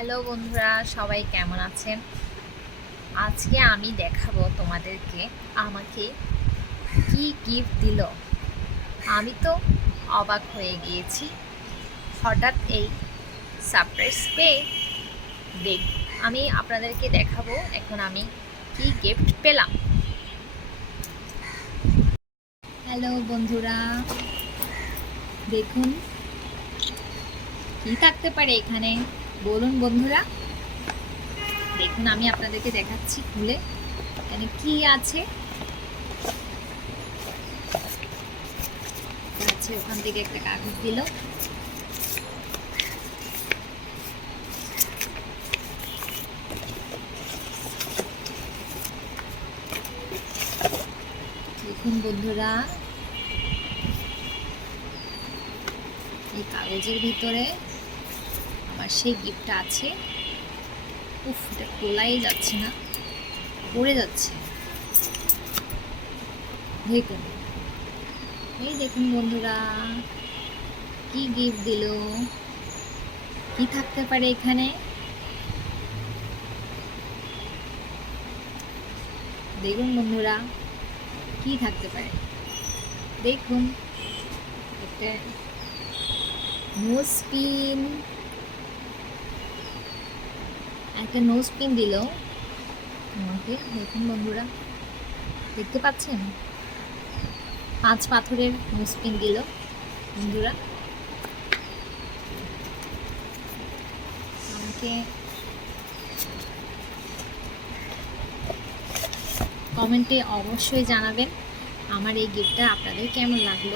Hello বন্ধুরা, সবাই কেমন আছেন? আজকে আমি দেখাবো তোমাদেরকে আমাকে কি গিফট দিল। আমি তো অবাক হয়ে গিয়েছি। হঠাৎ এই সারপ্রাইজ পেয়ে দেখ, আমি আপনাদেরকে দেখাবো এখন আমি কি গিফট পেলাম। হ্যালো বন্ধুরা, দেখুন, কি থাকতে পারে এখানে? বলুন বন্ধুরা। দেখুন, আমি আপনাদেরকে দেখাচ্ছি খুলে। এখানে কি আছে? আছে ওখান থেকে একটা কাগজ দিল। দেখুন বন্ধুরা, এই কাগজের ভিতরে আমার সেই গিফটটা আছে। উফ, এটা খোলাই যাচ্ছে না, পড়ে যাচ্ছে। দেখুন এই দেখুন বন্ধুরা, কি গিফট দিল? কি থাকতে পারে এখানে? দেখুন বন্ধুরা, কি থাকতে পারে? দেখুন একটা নোজ পিন। একটা নোজ পিন দিল। আমাকে দেখুন বন্ধুরা। দেখতে পাচ্ছেন? পাঁচ পাথরের নোজ পিন দিল, বন্ধুরা। আমাকে কমেন্টে অবশ্যই জানাবেন আমার এই গিফটটা আপনাদের কেমন লাগল।